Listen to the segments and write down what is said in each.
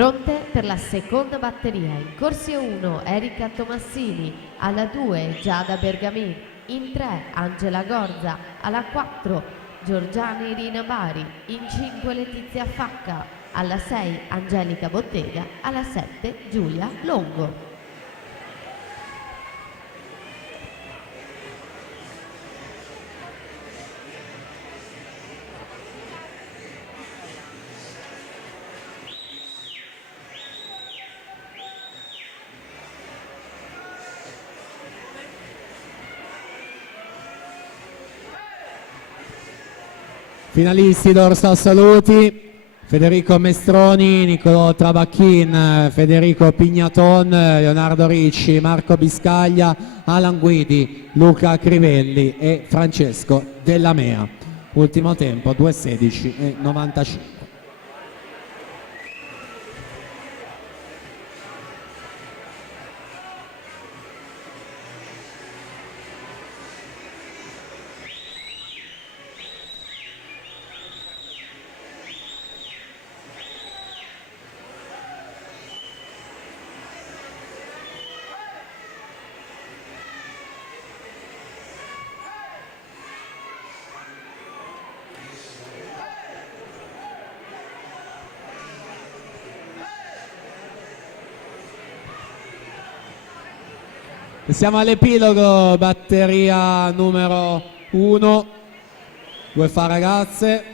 Pronte per la seconda batteria. In corsia 1 Erika Tomassini, alla 2 Giada Bergamin, in 3 Angela Gorza, alla 4 Giorgiana Irina Bari, in 5 Letizia Facca, alla 6 Angelica Bottega, alla 7 Giulia Longo. Finalisti d'Orsa Saluti: Federico Mestroni, Nicolò Trabacchin, Federico Pignaton, Leonardo Ricci, Marco Biscaglia, Alan Guidi, Luca Crivelli e Francesco Della Mea. Ultimo tempo 2:16:95. Siamo all'epilogo, batteria numero 1, 2 fa ragazze.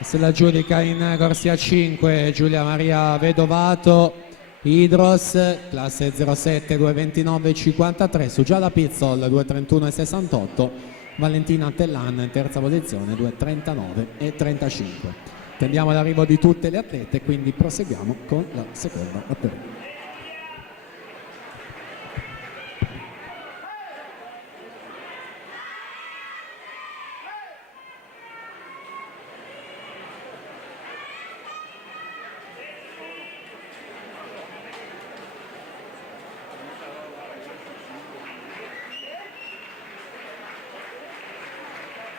Se la giudica in corsia 5 Giulia Maria Vedovato, Idros, classe 07 2:29:53, su Giada Pizzol 2:31:68, Valentina Tellan in terza posizione 2:39:35. Attendiamo l'arrivo di tutte le atlete, quindi proseguiamo con la seconda batteria.